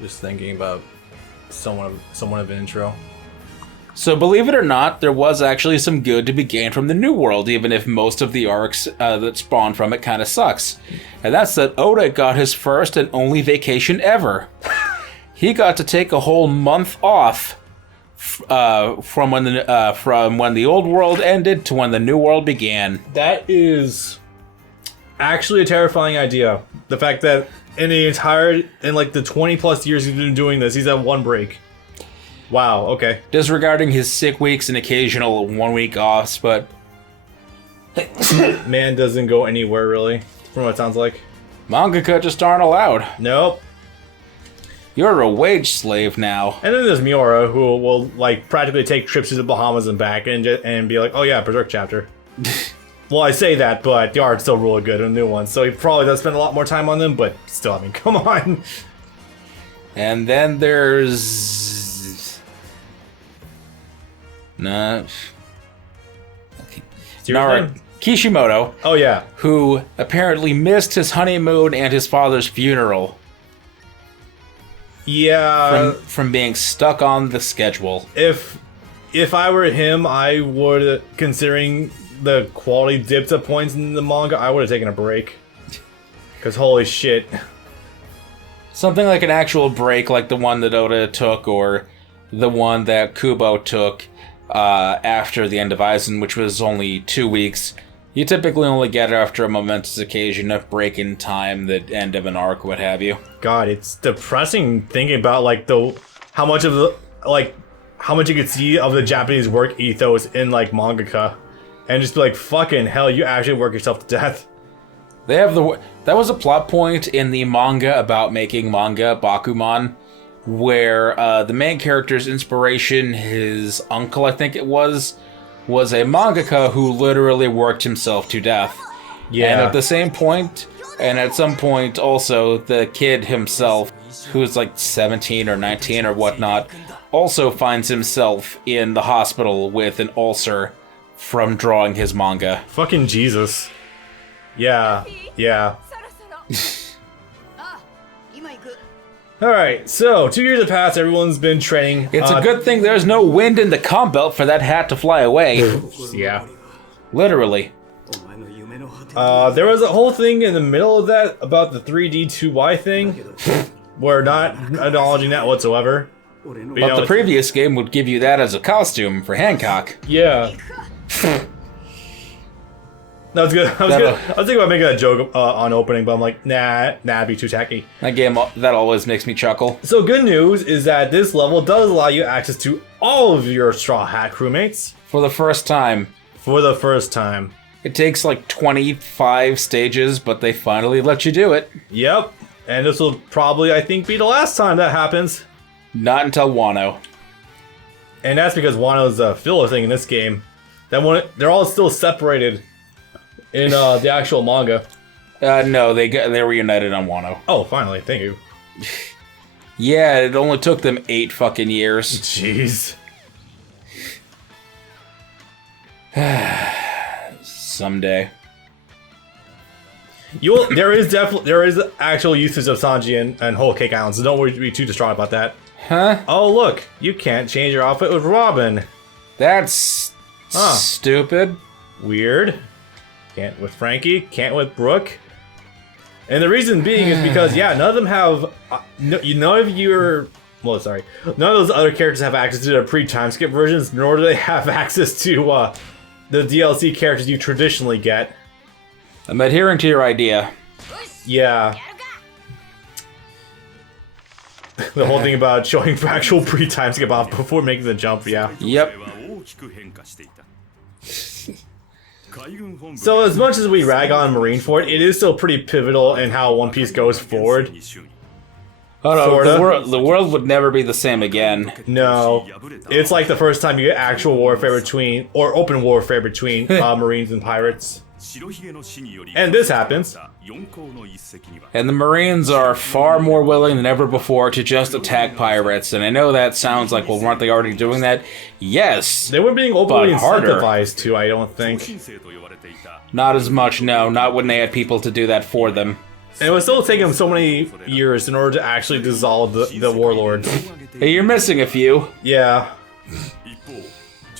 Just thinking about somewhat of an intro. So believe it or not, there was actually some good to be gained from the New World, even if most of the arcs that spawned from it kind of sucks. And that's that Oda got his first and only vacation ever. He got to take a whole month off from when the Old World ended to when the New World began. That is actually a terrifying idea. The fact that in the 20 plus years he's been doing this, he's had one break. Wow, okay. Disregarding his sick weeks and occasional 1 week offs, but... Man doesn't go anywhere, really, from what it sounds like. Mangaka just aren't allowed. Nope. You're a wage slave now. And then there's Miura, who will, like, practically take trips to the Bahamas and back and be like, oh yeah, Berserk chapter. Well, I say that, but the art's still really good in the new one, so he probably does spend a lot more time on them, but still, I mean, come on. And then there's... Kishimoto. Oh yeah. Who apparently missed his honeymoon and his father's funeral. Yeah. From being stuck on the schedule. If I were him, I would, considering the quality dipped at points in the manga, I would have taken a break. Because holy shit. Something like an actual break like the one that Oda took, or the one that Kubo took after the end of Aizen, which was only 2 weeks. You typically only get it after a momentous occasion, a break in time, the end of an arc, what have you. God, it's depressing thinking about how much you could see of the Japanese work ethos in like mangaka, and just be like, fucking hell, you actually work yourself to death. They have that was a plot point in the manga about making manga, Bakuman, where the main character's inspiration, his uncle, I think it was a mangaka who literally worked himself to death. Yeah. And at some point also, the kid himself, who's like 17 or 19 or whatnot, also finds himself in the hospital with an ulcer from drawing his manga. Fucking Jesus. Yeah. Alright, so 2 years have passed, everyone's been training. It's a good thing there's no wind in the comm belt for that hat to fly away. Yeah. Literally. There was a whole thing in the middle of that about the 3D2Y thing. We're not acknowledging that whatsoever. But the previous game would give you that as a costume for Hancock. Yeah. That was good. I was thinking about making that joke on opening, but I'm like, nah, it'd be too tacky. That game, that always makes me chuckle. So good news is that this level does allow you access to all of your Straw Hat crewmates. For the first time. It takes like 25 stages, but they finally let you do it. Yep. And this will probably, I think, be the last time that happens. Not until Wano. And that's because Wano's a filler thing in this game. They're all still separated in the actual manga. No, they were united on Wano. Oh, finally. Thank you. Yeah, it only took them 8 fucking years. Jeez. Someday. There is actual usage of Sanji and Whole Cake Island, so don't worry, be too distraught about that. Huh? Oh look, you can't change your outfit with Robin. That's stupid. Weird. Can't with Frankie, can't with Brooke. And the reason being is because, yeah, none of them have... none of those other characters have access to the pre-timeskip versions, nor do they have access to the DLC characters you traditionally get. I'm adhering to your idea. Yeah. The whole thing about showing actual pre-timeskip off before making the jump, yeah. Yep. So as much as we rag on Marineford, it is still pretty pivotal in how One Piece goes forward. Oh no, the world would never be the same again. No. It's like the first time you get actual warfare between, or open warfare between Marines and pirates. And this happens. And the Marines are far more willing than ever before to just attack pirates. And I know that sounds like, well, weren't they already doing that? Yes. They were being openly incentivized to, I don't think. Not as much, no. Not when they had people to do that for them. And it would still take him so many years in order to actually dissolve the warlords. Hey, you're missing a few. Yeah.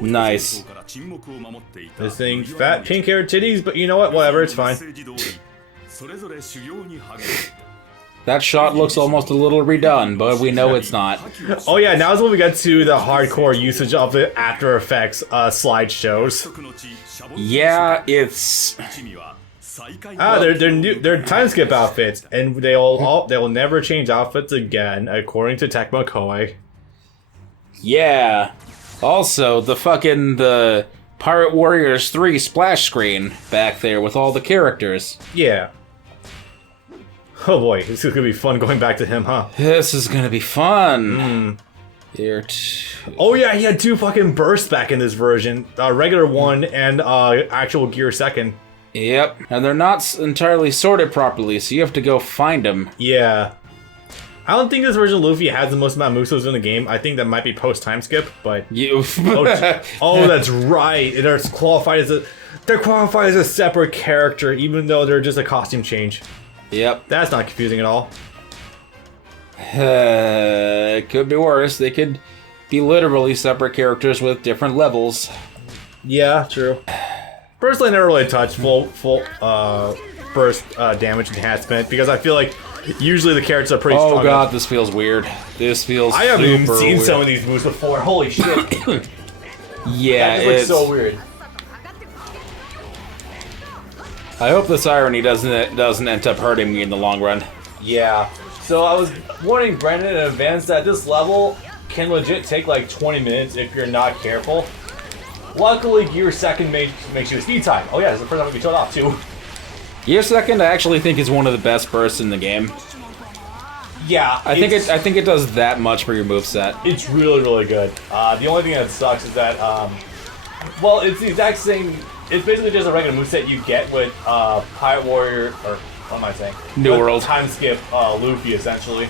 Nice. This thing, fat pink hair titties, but you know what? Whatever, it's fine. That shot looks almost a little redone, but we know it's not. Oh yeah, now is when we get to the hardcore usage of the After Effects slideshows. Yeah, it's... They're time skip outfits, and they will never change outfits again, according to Tecmo Koei. Yeah. Also, the Pirate Warriors 3 splash screen back there with all the characters. Yeah. Oh boy, this is gonna be fun going back to him, huh? This is gonna be fun. Here. Oh yeah, he had 2 fucking bursts back in this version. Regular one and actual Gear Second. Yep, and they're not entirely sorted properly, so you have to go find them. Yeah. I don't think this version of Luffy has the most amount of moveset in the game. I think that might be post-time skip, but... oh, that's right. They're qualified as a separate character, even though they're just a costume change. Yep. That's not confusing at all. It could be worse. They could be literally separate characters with different levels. Yeah, true. Personally, I never really touched full burst damage enhancement because I feel like usually the characters are pretty strong. Oh god, this feels weird. This feels I haven't even seen weird. some of these moves before. Holy shit. Yeah, that looks so weird. I hope this irony doesn't end up hurting me in the long run. Yeah. So I was warning Brendan in advance that this level can legit take like 20 minutes if you're not careful. Luckily, Gear Second makes you a speed time. Oh yeah, it's the first time we showed off too. Gear Second, I actually think is one of the best bursts in the game. Yeah, I think it does that much for your moveset. It's really, really good. The only thing that sucks is that, well, it's the exact same. It's basically just a regular moveset you get with Pirate Warrior, or what am I saying? New with World. Time skip Luffy, essentially.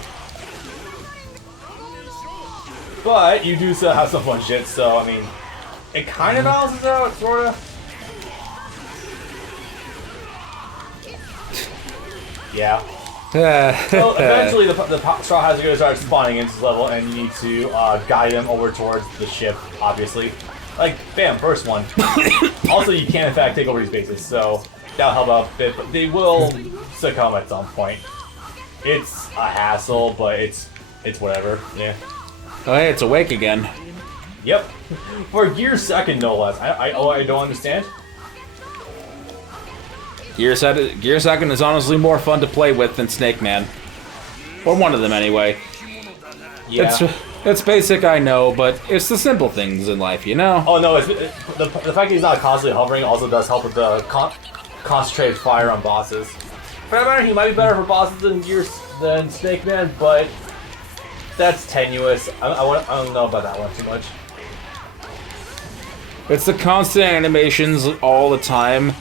But you do still have some fun shit, so I mean, it kind of balances out, sort of. Yeah. So eventually the Straw Hats are going to start spawning into this level, and you need to guide them over towards the ship, obviously. Like, bam, first one. Also, you can in fact take over these bases, so that'll help out a bit, but they will succumb at some point. It's a hassle, but it's whatever, yeah. Oh hey, it's awake again. Yep. For Gear Second, no less. I don't understand. Gear Second is honestly more fun to play with than Snake Man. Or one of them, anyway. Yeah. It's basic, I know, but it's the simple things in life, you know? Oh no, the fact that he's not constantly hovering also does help with the concentrated fire on bosses. For that matter, he might be better for bosses than Snake Man, but that's tenuous. I don't know about that one too much. It's the constant animations all the time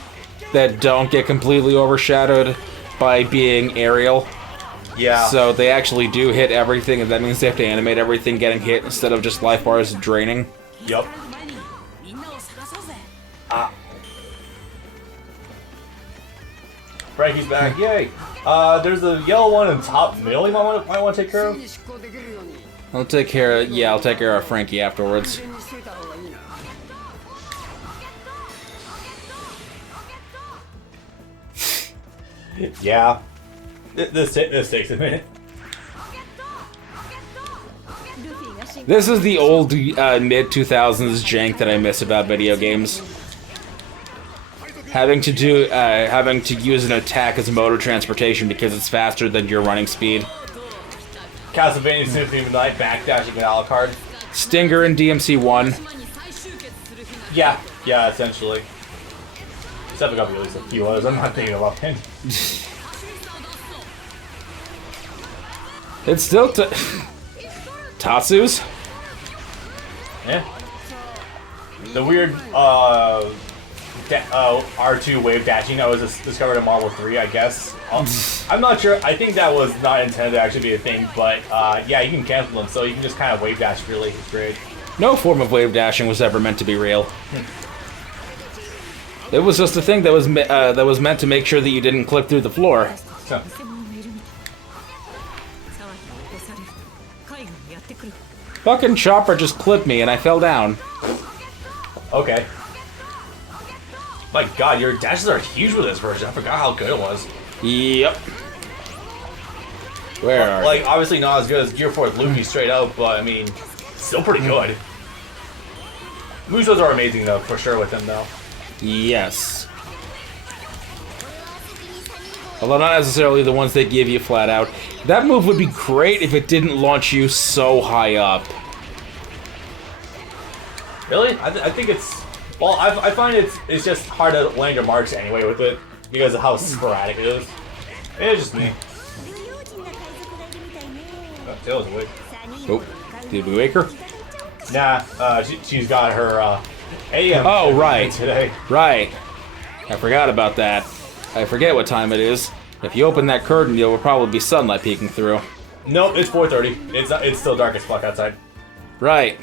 that don't get completely overshadowed by being aerial. Yeah. So they actually do hit everything, and that means they have to animate everything getting hit instead of just life bars draining. Yup. Frankie's back, yay! There's the yellow one in top middle you might want to take care of. I'll take care of Frankie afterwards. Yeah. This takes a minute. This is the old mid-2000s jank that I miss about video games. Having to use an attack as a mode of transportation because it's faster than your running speed. Castlevania Symphony of the Night backdashing with Alucard. Stinger in DMC 1. Yeah, essentially. Except I got at least a few others. I'm not thinking about it. It's still Tatsu's. Yeah. The weird R2 wave dashing that was discovered in Marvel 3, I guess. I'm not sure. I think that was not intended to actually be a thing, but yeah, you can cancel them, so you can just kind of wave dash freely. It's great. No form of wave dashing was ever meant to be real. It was just a thing that was meant to make sure that you didn't clip through the floor. Fucking Chopper just clipped me and I fell down. Okay. My god, your dashes are huge with this version. I forgot how good it was. Yep. Where are Like, obviously not as good as Gear 4 Luffy straight out, but I mean, still pretty good. Musos are amazing though, for sure with him though. Yes. Although not necessarily the ones they give you flat out. That move would be great if it didn't launch you so high up. Really? I think it's... Well, I find it's just hard to land your marks anyway with it, because of how sporadic it is. It's just me. Oh, Taylor's awake. Oh, did we wake her? Nah, she's got her AM. Oh, right. Today. Right. I forgot about that. I forget what time it is. If you open that curtain, there will probably be sunlight peeking through. Nope, it's 4:30. It's still dark as fuck outside. Right.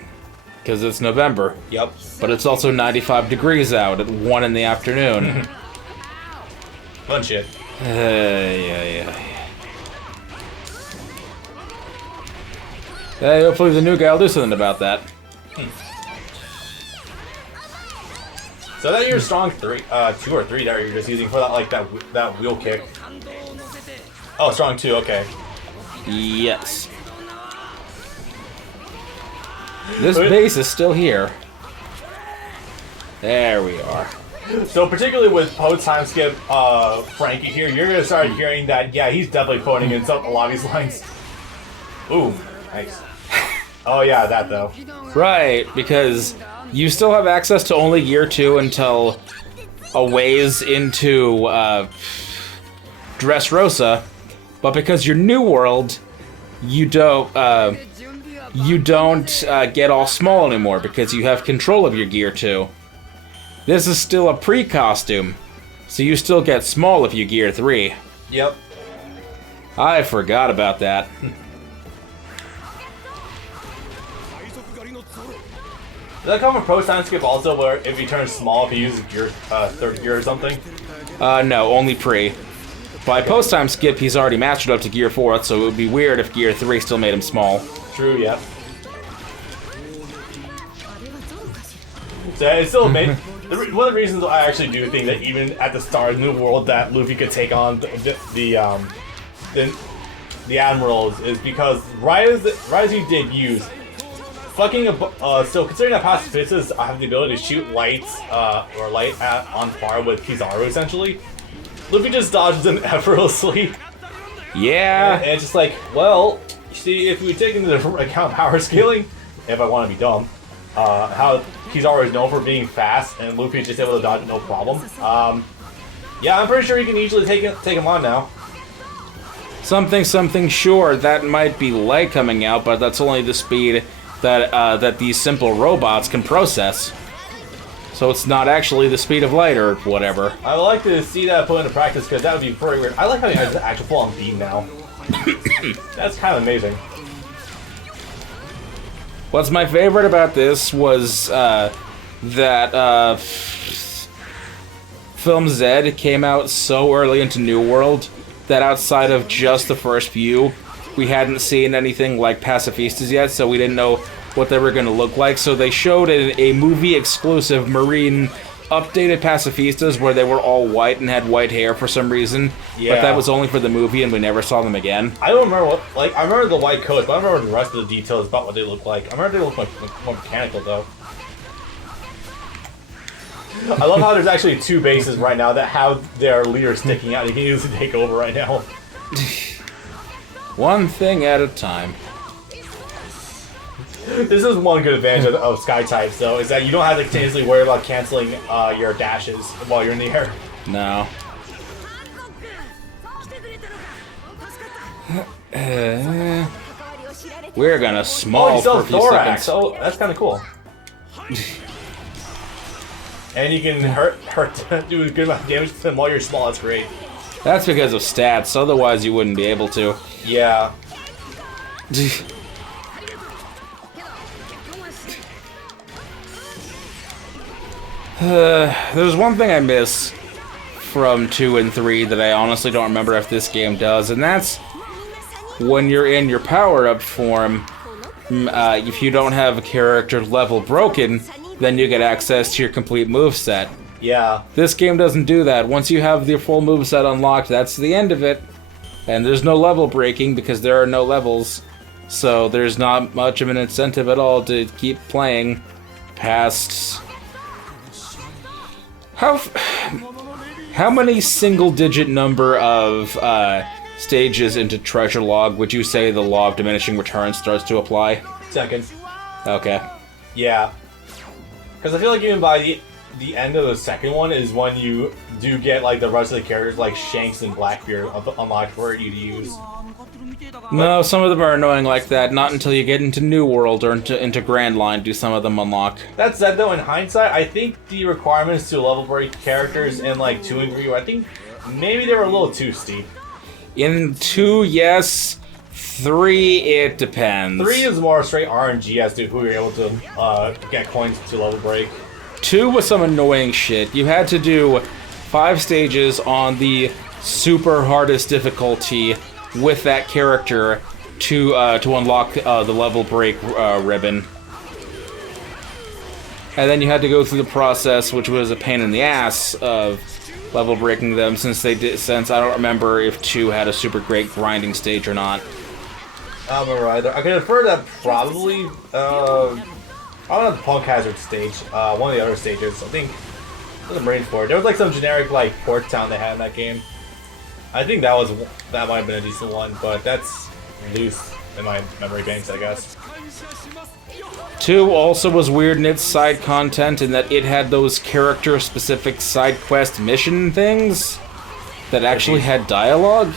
Because it's November. Yep. But it's also 95 degrees out at 1 in the afternoon. Fun shit. Yeah. Hey, hopefully the new guy will do something about that. So that you're strong 2 or 3 that you're just using for that, like that wheel kick. Oh, strong 2. Okay. Yes. This base is still here. There we are. So particularly with post-time skip Frankie here, you're gonna start hearing that. Yeah, he's definitely quoting in a lot of these lines. Ooh, nice. Oh yeah, that though. Right, because you still have access to only Gear 2 until a ways into Dressrosa, but because you're New World, you don't get all small anymore because you have control of your Gear 2. This is still a pre-costume, so you still get small if you Gear 3. Yep. I forgot about that. Does that come from post-time skip also, where if you turn small, if you use gear, 3rd gear or something? No, only pre. By post-time skip, he's already mastered up to Gear 4, so it would be weird if Gear 3 still made him small. True, yep. So it's still one of the reasons I actually do think that even at the start of New World that Luffy could take on the Admirals is because right as he debuts, fucking so considering that pacifistas have the ability to shoot lights or light on par with Kizaru essentially, Luffy just dodges them effortlessly. Yeah. And it's just like, well, you see, if we take into account power scaling, if I want to be dumb, how Kizaru is known for being fast, and Luffy is just able to dodge it no problem. Yeah, I'm pretty sure he can easily take him on now. Something, sure, that might be light coming out, but that's only the speed that these simple robots can process. So it's not actually the speed of light or whatever. I would like to see that put into practice, because that would be pretty weird. I like how he has the actual full-on beam now. That's kind of amazing. What's my favorite about this was that Film Z came out so early into New World that outside of just the first view, we hadn't seen anything like pacifistas yet, so we didn't know what they were going to look like. So they showed a movie-exclusive Marine updated pacifistas where they were all white and had white hair for some reason. Yeah. But that was only for the movie, and we never saw them again. I don't remember what, like, I remember the white coats, but I don't remember the rest of the details about what they look like. I remember they look like more mechanical, though. I love how there's actually 2 bases right now that have their leaders sticking out. You can easily take over right now. One thing at a time. This is one good advantage of Sky types, though, is that you don't have to continuously worry about canceling your dashes while you're in the air. No. We're gonna small for a few thorax. seconds. Oh, that's kind of cool. And you can do a good amount of damage to them while you're small. That's great. That's because of stats. Otherwise, you wouldn't be able to. Yeah. There's one thing I miss from 2 and 3 that I honestly don't remember if this game does, and that's when you're in your power-up form, if you don't have a character level broken, then you get access to your complete moveset. Yeah. This game doesn't do that. Once you have the full moveset unlocked, that's the end of it. And there's no level breaking because there are no levels. So there's not much of an incentive at all to keep playing past... How many single-digit number of stages into Treasure Log would you say the Law of Diminishing Returns starts to apply? Second. Okay. Yeah. Because I feel like even by the end of the second one is when you do get like the rest of the characters like Shanks and Blackbeard unlocked for you to use. No, some of them are annoying like that. Not until you get into New World or into Grand Line do some of them unlock. That said, though, in hindsight, I think the requirements to level break characters in like 2 and 3, I think maybe they were a little too steep. In 2, yes. 3, it depends. 3 is more straight RNG as to who you're able to get coins to level break. 2 was some annoying shit. You had to do 5 stages on the super hardest difficulty with that character to unlock the level break ribbon. And then you had to go through the process, which was a pain in the ass of level breaking them, since I don't remember if 2 had a super great grinding stage or not. I don't remember either. I can infer that probably I don't know, the Punk Hazard stage, one of the other stages. I think it was a Marine Fort. There was like some generic like port town they had in that game. I think that might have been a decent one, but that's loose in my memory banks, I guess. 2 also was weird in its side content in that it had those character-specific side quest mission things that actually had dialogue.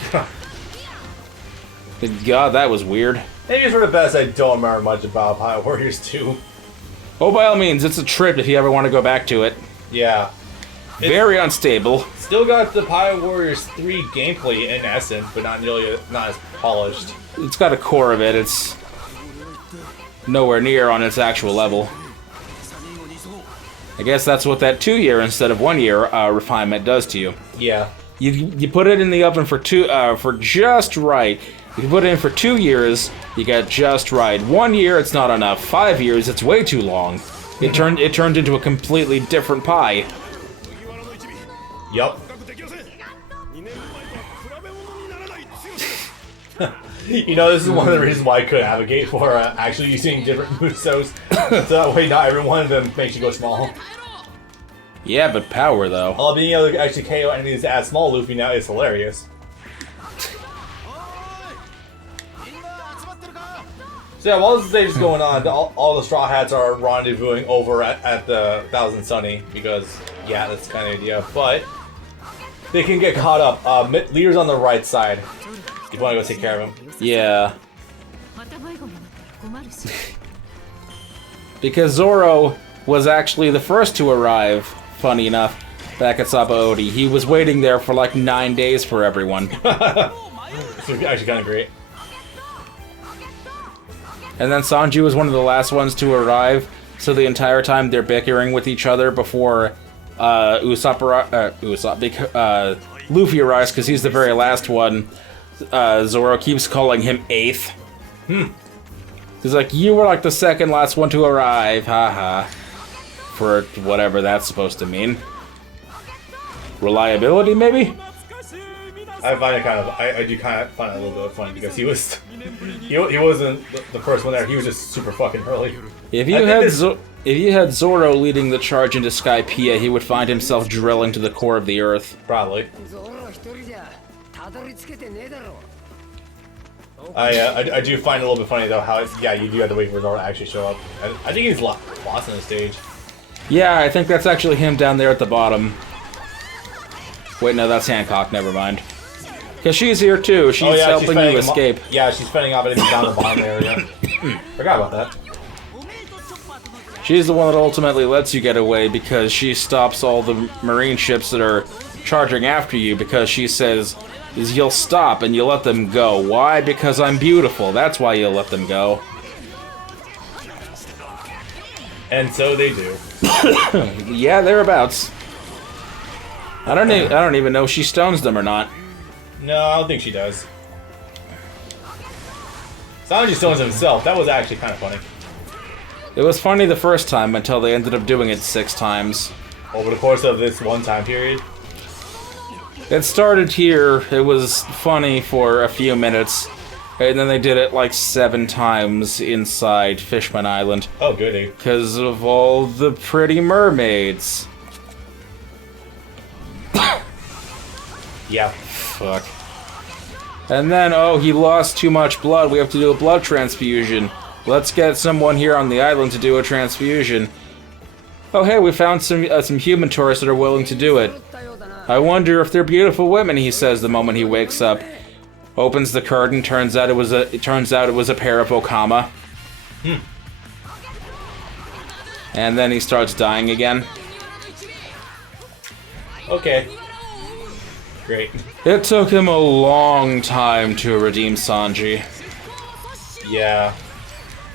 God, that was weird. Maybe for the best, I don't remember much about Power Warriors 2. Oh, by all means, it's a trip if you ever want to go back to it. Yeah. Very unstable. Still got the Power Warriors 3 gameplay in essence, but not as polished. It's got a core of it. It's nowhere near on its actual level. I guess that's what that 2-year instead of 1-year refinement does to you. Yeah. You put it in the oven for just right. If you put it in for 2 years, you get just right. 1 year, it's not enough. 5 years, it's way too long. It turned into a completely different pie. Yup. You know, this is one of the reasons why I couldn't advocate for actually using different Musos, so that way not every one of them makes you go small. Yeah, but power, though. Being able to actually KO enemies as small Luffy now is hilarious. So yeah, while this stage is going on, all the Straw Hats are rendezvousing over at the Thousand Sunny, because, yeah, that's kind of the idea, but they can get caught up. Leader's on the right side, if you want to go take care of him. Yeah. Because Zoro was actually the first to arrive, funny enough, back at Sabaody. He was waiting there for like 9 days for everyone. It's actually kind of great. And then Sanji was one of the last ones to arrive, so the entire time they're bickering with each other before Luffy arrives, because he's the very last one. Zoro keeps calling him Eighth. He's like, you were like the second last one to arrive, haha. For whatever that's supposed to mean. Reliability, maybe? I find it I do kind of find it a little bit funny because he wasn't the first one there. He was just super fucking early. If you had Zoro leading the charge into Skypiea, he would find himself drilling to the core of the earth. Probably. I do find it a little bit funny though how you do have to wait for Zoro to actually show up. I think he's lost on the stage. Yeah, I think that's actually him down there at the bottom. Wait, no, that's Hancock. Never mind. Because she's here too. She's helping you escape. Yeah, she's fending off anything down the bottom area. Forgot about that. She's the one that ultimately lets you get away because she stops all the marine ships that are charging after you because she says you'll stop and you'll let them go. Why? Because I'm beautiful. That's why you'll let them go. And so they do. Yeah, thereabouts. I don't even know if she stones them or not. No, I don't think she does. Sanji stones himself. That was actually kind of funny. It was funny the first time until they ended up doing it 6 times. Over the course of this one time period. It started here, it was funny for a few minutes, and then they did it like 7 times inside Fishman Island. Oh, goody. Because of all the pretty mermaids. Yeah. Fuck. And then, oh, he lost too much blood, we have to do a blood transfusion. Let's get someone here on the island to do a transfusion. Oh, hey, we found some human tourists that are willing to do it. I wonder if they're beautiful women, he says the moment he wakes up. Opens the curtain, turns out it was a pair of Okama. And then he starts dying again. Okay. Great. It took him a long time to redeem Sanji. Yeah.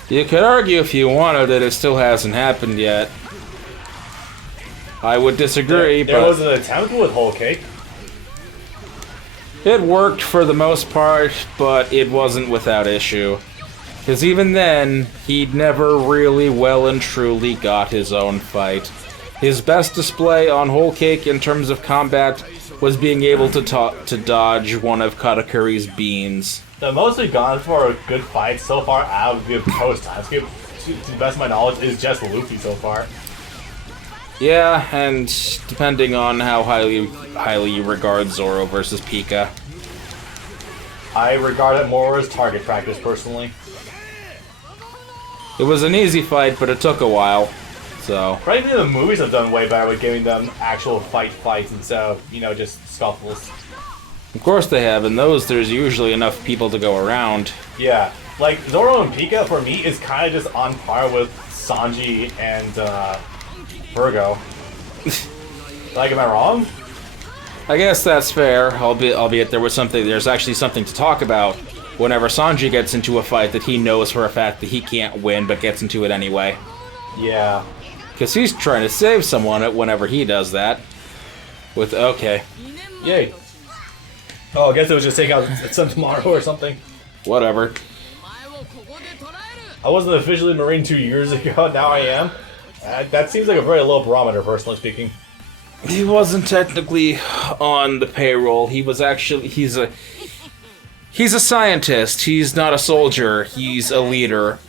You could argue if you wanted that it still hasn't happened yet. I would disagree, There but was an attempt with Whole Cake. it worked for the most part, but it wasn't without issue. Because even then, he'd never really well and truly got his own fight. His best display on Whole Cake in terms of combat was being able to dodge one of Katakuri's beans. The most we've gone for a good fight so far out of the post-timeskip, to the best of my knowledge, is just Luffy so far. Yeah, and depending on how highly you regard Zoro versus Pika. I regard it more as target practice, personally. It was an easy fight, but it took a while, so... Frankly, the movies have done way better with giving them actual fights instead of, just scuffles. Of course they have, and those there's usually enough people to go around. Yeah, like, Zoro and Pika, for me, is kind of just on par with Sanji and, Virgo. Like, am I wrong? I guess that's fair, albeit there's actually something to talk about whenever Sanji gets into a fight that he knows for a fact that he can't win, but gets into it anyway. Yeah. Because he's trying to save someone whenever he does that. Okay. Yay. Oh, I guess it was just take out some tomorrow or something. Whatever. I wasn't officially Marine 2 years ago, now I am. That seems like a very low barometer, personally speaking. He wasn't technically on the payroll. He was actually... He's a scientist. He's not a soldier. He's a leader.